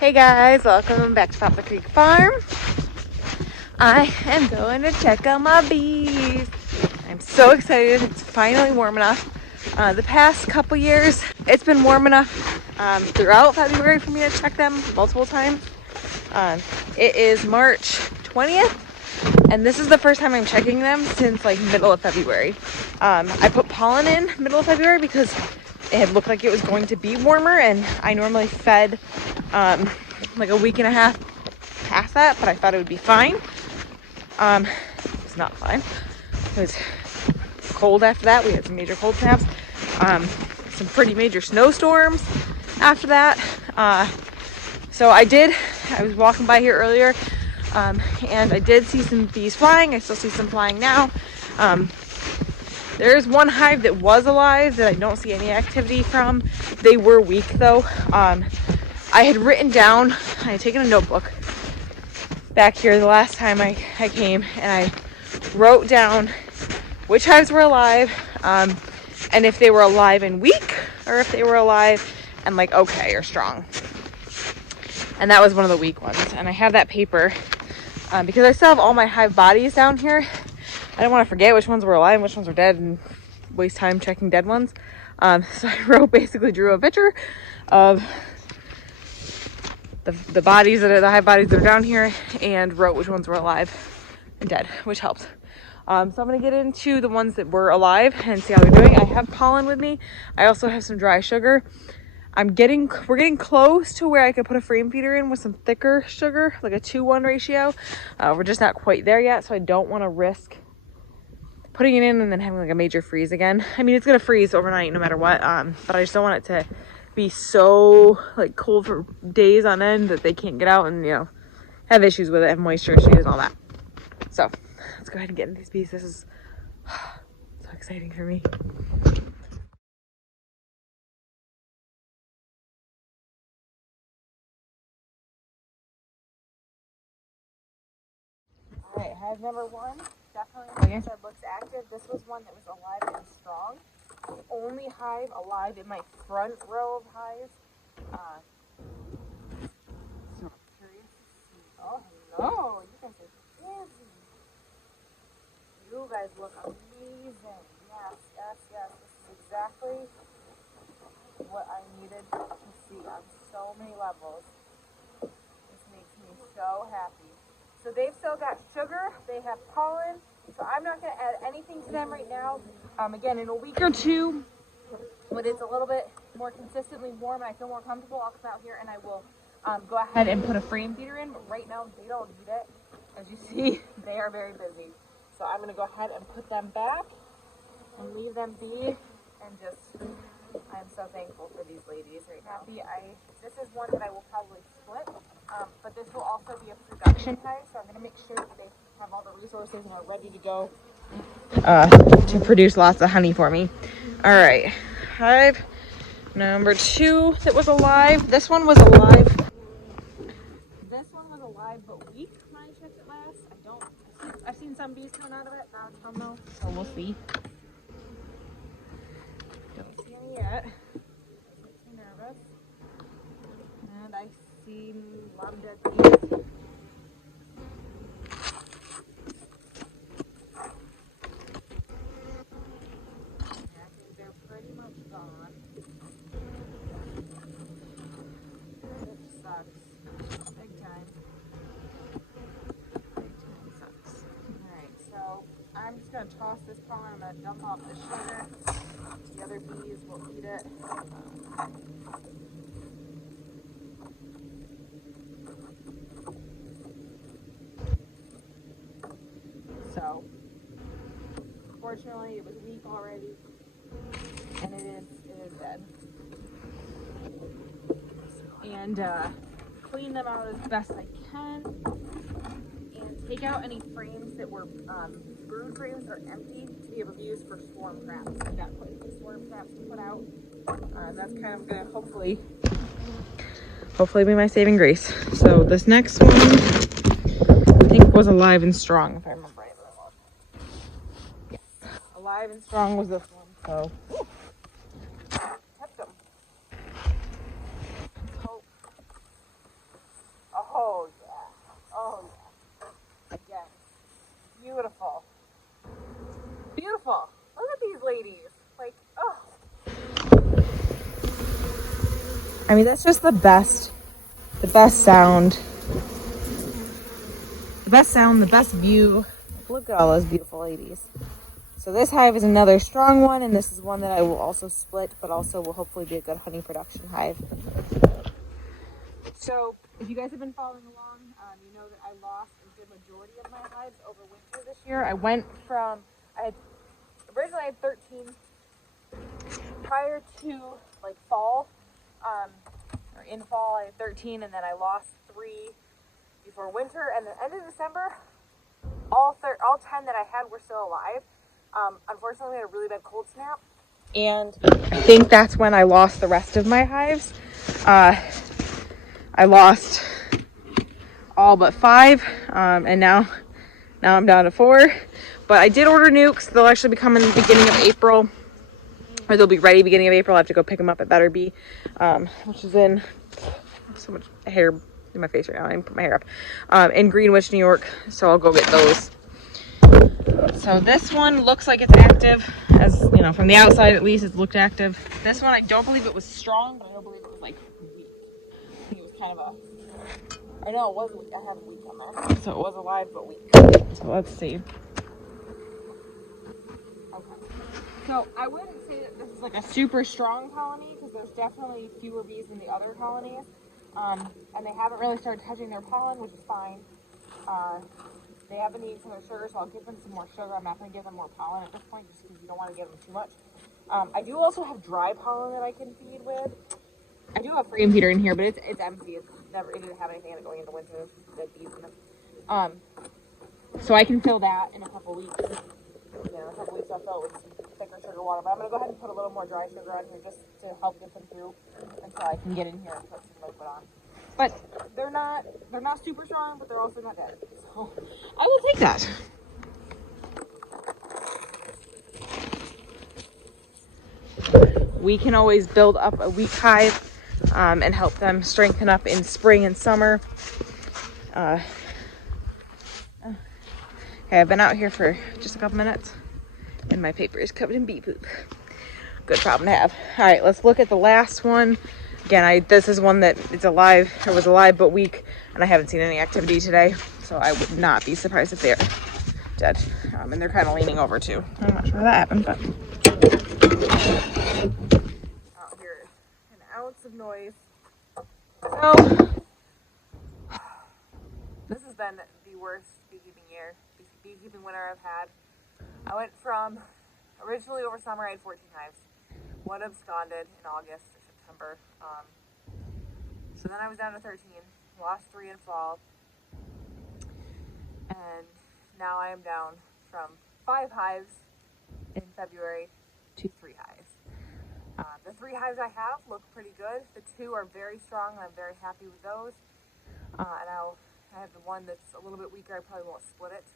Hey guys, welcome back to Poplar Creek Farm. I am going to check on my bees. I'm so excited. It's finally warm enough. The past couple years, it's been warm enough throughout February for me to check them multiple times. It is March 20th, and this is the first time I'm checking them since like middle of February. I put pollen in middle of February because it had looked like it was going to be warmer, and I normally fed like a week and a half past that, but I thought it would be fine. It's not fine. It was cold after that. We had some major cold snaps, some pretty major snowstorms after that. So I was walking by here earlier, and I did see some bees flying. I still see some flying now. There's one hive that was alive that I don't see any activity from. They were weak though. I had written down, I had taken a notebook back here the last time I came, and I wrote down which hives were alive, and if they were alive and weak, or if they were alive and like okay or strong. And that was one of the weak ones. And I have that paper because I still have all my hive bodies down here. I don't want to forget which ones were alive and which ones were dead and waste time checking dead ones. So I basically drew a picture of the bodies that are the hive bodies that are down here, and wrote which ones were alive and dead, which helped. So I'm going to get into the ones that were alive and see how they're doing. I have pollen with me. I also have some dry sugar. We're getting close to where I could put a frame feeder in with some thicker sugar, like a 2:1 ratio. We're just not quite there yet, so I don't want to risk putting it in and then having like a major freeze again. I mean, it's going to freeze overnight no matter what, but I just don't want it to be so like cold for days on end that they can't get out and, you know, have issues with it, have moisture issues and all that. So let's go ahead and get into these bees. This is so exciting for me. All right, hive number one, definitely, like I said, looks active. This was one that was alive and strong. The only hive alive in my front row of hives. So I'm curious to see. Oh, hello, you guys are busy. You guys look amazing. Yes. This is exactly what I needed to see on so many levels. This makes me so happy. So they've still got sugar. They have pollen. So I'm not going to add anything to them right now. Again, in a week or two, when it's a little bit more consistently warm and I feel more comfortable, I'll come out here and I will go ahead and put a frame feeder in. But right now, they don't need it. As you see, they are very busy. So I'm going to go ahead and put them back and leave them be, and just, I'm so thankful for these ladies right now. This is one that I will probably split, but this will also be a production hive, so I'm going to make sure that they have all the resources and are ready to go to produce lots of honey for me. All right, hive number two that was alive. This one was alive. This one was alive but weak when I checked it last. I've seen some bees coming out of it, not a ton though, so we'll see. Don't see any yet. I'm too nervous. And I see a lot of dead bees. I think they're pretty much gone. Which sucks. Big time. Sucks. Alright, so I'm just going to toss this pollen. I'm going to dump off the sugar. The other bees will eat it. So, fortunately, it was weak already, and it is dead. And clean them out as best I can, and take out any frames that were brood frames or empty to be able to use for swarm traps. I've got quite a few swarm traps to put out. That's kind of gonna hopefully be my saving grace. So this next one, I think, was alive and strong, if I remember right. Yes, alive and strong was this one. So kept them. Let's hope I mean, that's just the best sound. The best sound, the best view. Look at all those beautiful ladies. So this hive is another strong one, and this is one that I will also split, but also will hopefully be a good honey production hive. So if you guys have been following along, you know that I lost a good majority of my hives over winter this year. Originally I had 13 prior to like fall, or in fall I had 13, and then I lost 3 before winter, and the end of December, all 10 that I had were still alive. Unfortunately, we had a really bad cold snap, and I think that's when I lost the rest of my hives. I lost all but 5, and now I'm down to 4. But I did order nukes. They'll actually be coming the beginning of April, or they'll be ready beginning of April. I have to go pick them up at Better Bee, which is in so much hair in my face right now. I didn't put my hair up. In Greenwich, New York. So I'll go get those. So this one looks like it's active, as you know, from the outside at least, it looked active. This one, I don't believe it was strong, but I don't believe it was like weak. I think it was kind of I know it was weak. I have a weak on there, so it was alive but weak. So let's see. Okay. So I wouldn't say that this is like a super strong colony, because there's definitely fewer bees than the other colonies, and they haven't really started touching their pollen, which is fine. They have been eating some of their sugar, so I'll give them some more sugar. I'm not going to give them more pollen at this point, just because you don't want to give them too much. I do also have dry pollen that I can feed with. I do have a frame feeder in here, but it's empty. It didn't have anything in it going into winter. The bees in it. So I can fill that in a couple weeks. In a couple weeks I'll fill it with some thicker sugar water. But I'm going to go ahead and put a little more dry sugar on here just to help get them through until I can get in here and put some liquid on. But they're not super strong, but they're also not dead. So I will take that. We can always build up a weak hive and help them strengthen up in spring and summer. Okay, I've been out here for just a couple minutes and my paper is covered in bee poop. Good problem to have. All right, let's look at the last one. Again, this is one that was alive but weak, and I haven't seen any activity today, so I would not be surprised if they're dead. And they're kind of leaning over too. I'm not sure how that happened, but out here, an ounce of noise. So this has been the worst beekeeping winter I've had. I went from originally over summer I had 14 hives. One absconded in August or September. So then I was down to 13, lost 3 in fall, and now I am down from 5 hives in February to 3 hives. The 3 hives I have look pretty good. The 2 are very strong, and I'm very happy with those. And I have the one that's a little bit weaker. I probably won't split it.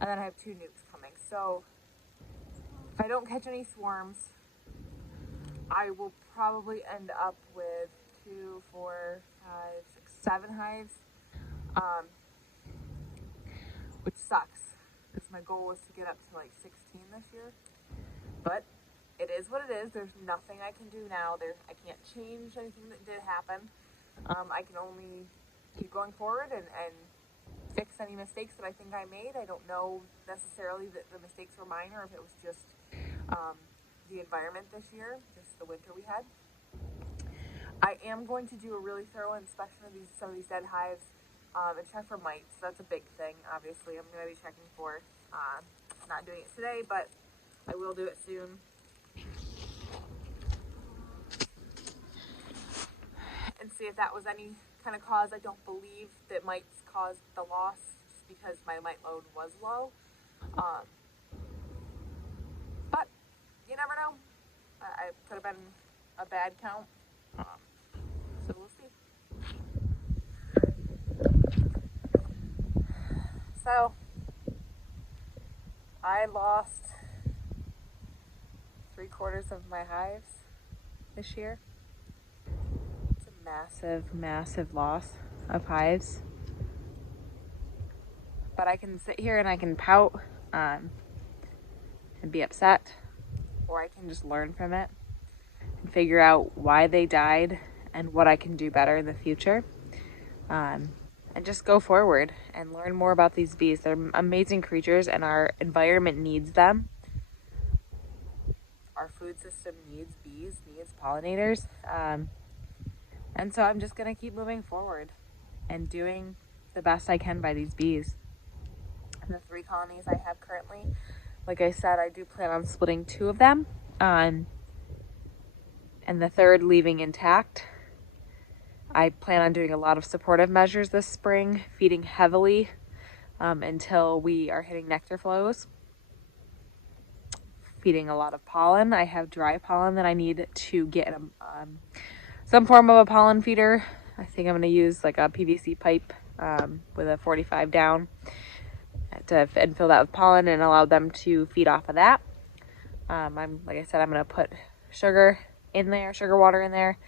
And then I have 2 nukes coming. So if I don't catch any swarms, I will probably end up with 2, 4, 5, 6, 7 hives, which sucks, because my goal was to get up to like 16 this year, but it is what it is. There's nothing I can do now. I can't change anything that did happen. I can only keep going forward and fix any mistakes that I think I made. I don't know necessarily that the mistakes were mine, or if it was just the environment this year, just the winter we had. I am going to do a really thorough inspection of some of these dead hives and check for mites. That's a big thing, obviously. I'm going to be checking for. Not doing it today, but I will do it soon. And see if that was any kind of cause. I don't believe that mites caused the loss, just because my mite load was low. But you never know. I could have been a bad count. So we'll see. So I lost 3/4 of my hives this year. It's a massive, massive loss of hives. But I can sit here and I can pout and be upset, or I can just learn from it and figure out why they died and what I can do better in the future. And just go forward and learn more about these bees. They're amazing creatures and our environment needs them. Our food system needs bees, needs pollinators. And so I'm just going to keep moving forward and doing the best I can by these bees. And the 3 colonies I have currently, like I said, I do plan on splitting 2 of them, and the 3rd leaving intact. I plan on doing a lot of supportive measures this spring, feeding heavily until we are hitting nectar flows, feeding a lot of pollen. I have dry pollen that I need to get some form of a pollen feeder. I think I'm going to use like a PVC pipe with a 45 down and fill that with pollen and allow them to feed off of that. Like I said, I'm going to put sugar water in there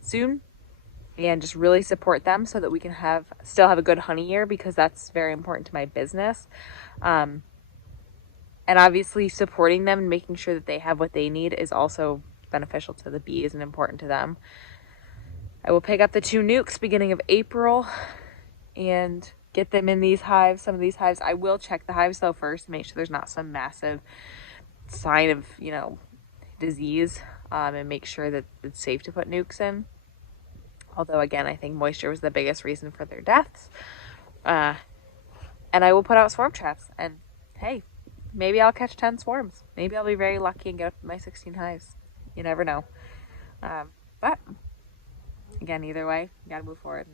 soon, and just really support them so that we can still have a good honey year, because that's very important to my business. And obviously supporting them and making sure that they have what they need is also beneficial to the bees and important to them. I will pick up the 2 nukes beginning of April and get them in these hives. Some of these hives, I will check the hives though first to make sure there's not some massive sign of, disease, and make sure that it's safe to put nukes in. Although again, I think moisture was the biggest reason for their deaths. And I will put out swarm traps, and hey, maybe I'll catch 10 swarms. Maybe I'll be very lucky and get up to my 16 hives. You never know. But again, either way, you gotta move forward.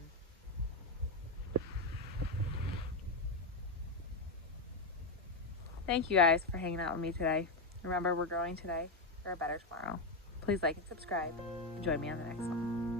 Thank you guys for hanging out with me today. Remember, we're growing today for a better tomorrow. Please like and subscribe and join me on the next one.